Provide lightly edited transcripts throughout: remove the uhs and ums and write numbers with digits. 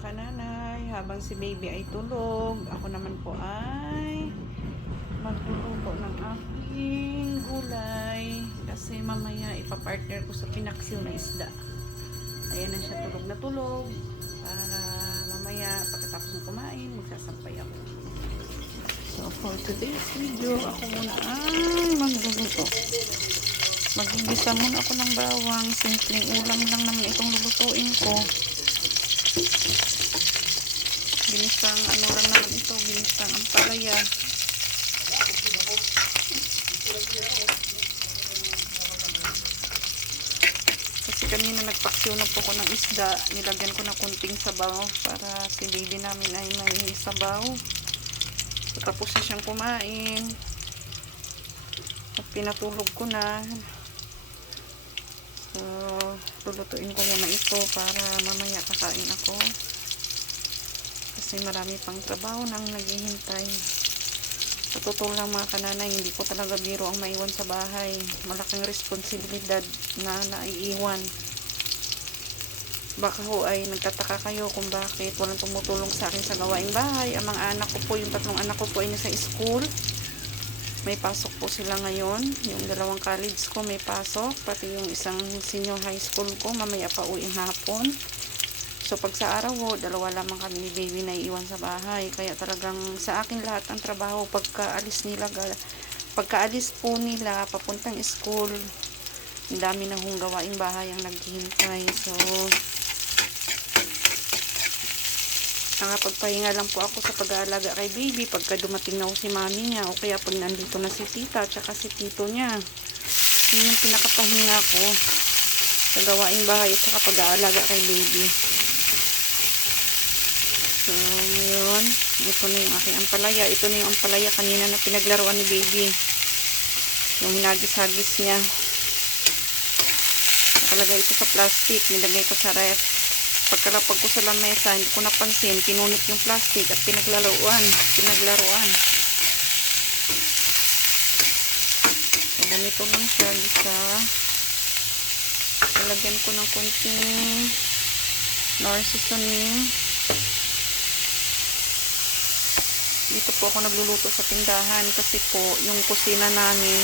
mga kananay, habang si baby ay tulog, ako naman po ay magluluto ng aking gulay kasi mamaya ipapartner ko sa pinaksiw na isda. Ayan na siya, tulog na tulog, para mamaya pagkatapos ng kumain magsasampay ako. So for today's video, ako muna ay magluluto. Magigisa muna ako ng bawang. Simpleng ulam lang naman itong lulutuin ko. Binisang ano lang naman ito, binisang ampalaya. Kasi kanina nagpaksiw na po ko ng isda, nilagyan ko na kunting sabaw para si baby namin ay may sabaw. So, tapos na siyang kumain at pinatulog ko na. So lulutuin ko muna ito para mamaya kakain ako kasi marami pang trabaho nang naghihintay. Sa totoo lang mga kananay, hindi ko talaga biro ang maiwan sa bahay. Malaking responsibilidad na naiiwan. Baka ho ay nagtataka kayo kung bakit walang tumutulong sa akin sa gawaing bahay. Ang mga anak ko po, yung tatlong anak ko po ay nasa school. May pasok po sila ngayon. Yung dalawang college ko may pasok. Pati yung isang senior high school ko mamaya pa uwing hapon. So pag sa araw ho, dalawa lamang kami ni baby na iiwan sa bahay. Kaya talagang sa akin lahat ng trabaho pagkaalis po nila papuntang school, ang dami na hong gawaing bahay ang naghihintay. So nakapagpahinga lang po ako sa pag-aalaga kay baby pagka dumating na si mami niya, o kaya pag nandito na si tita tsaka si tito niya. Yun yung pinakapahinga ko sa gawaing bahay at saka pag-aalaga kay baby. So ngayon, ito na yung aking ampalaya. Ito na yung ampalaya kanina na pinaglaruan ni baby, yung hinagis-hagis niya. Nakalagay ito sa plastic, nilagay ko sa ref. Pagkalapag ko sa lamesa, hindi ko napansin, pinunit yung plastic at pinaglaruan. So ganito lang siya, gisa. Lalagyan ko ng konting nor seasoning. Dito po ako nagluluto sa tindahan kasi po yung kusina namin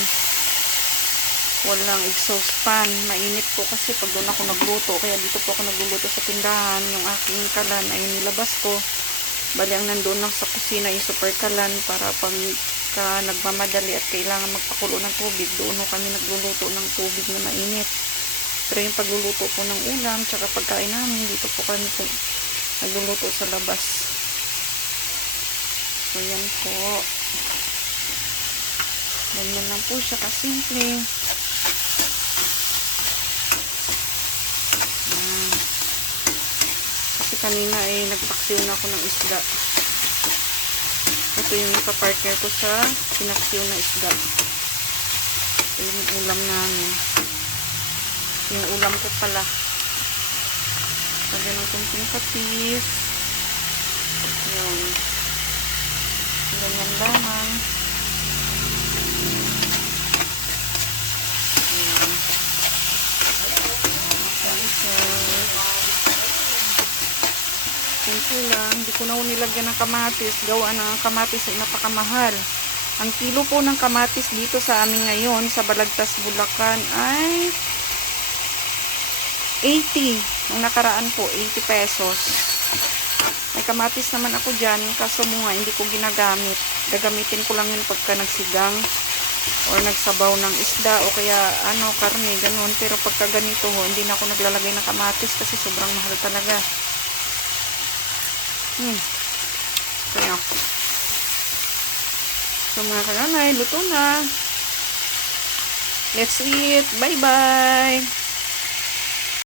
walang exhaust fan. Mainit po kasi pag doon ako nagluto. Kaya dito po ako nagluluto sa tindahan. Yung aking kalan ay nilabas ko. Bali ang nandoon lang sa kusina ay super kalan para pag nagmamadali at kailangan magpakulo ng tubig, doon kami nagluluto ng tubig na mainit. Pero yung pagluluto po ng ulam tsaka pagkain namin, dito po kami po nagluluto sa labas. So yan po, ganyan lang po siya kasimple. Kasi kanina ay nagpaksiw na ako ng isda. Ito yung ipapartner ko sa pinaksiw na isda. Ito yung ulam namin. Yung ulam ko pala. Lagyan ng kunting patis. Yun. Ganyan lamang. Ayan. Simple lang. Hindi ko na nilagyan ng kamatis. Gawa ng kamatis ay napakamahal. Ang kilo po ng kamatis dito sa amin ngayon sa Balagtas, Bulacan ay 80. Nung nakaraan po, 80 pesos. May kamatis naman ako dyan, kaso mo nga, hindi ko ginagamit. Gagamitin ko lang yun pagka nagsigang or nagsabaw ng isda o kaya karne, ganun. Pero pagka ganito ho, hindi na ako naglalagay ng kamatis kasi sobrang mahal talaga. Kaya so mga kananay, luto na. Let's eat. Bye bye.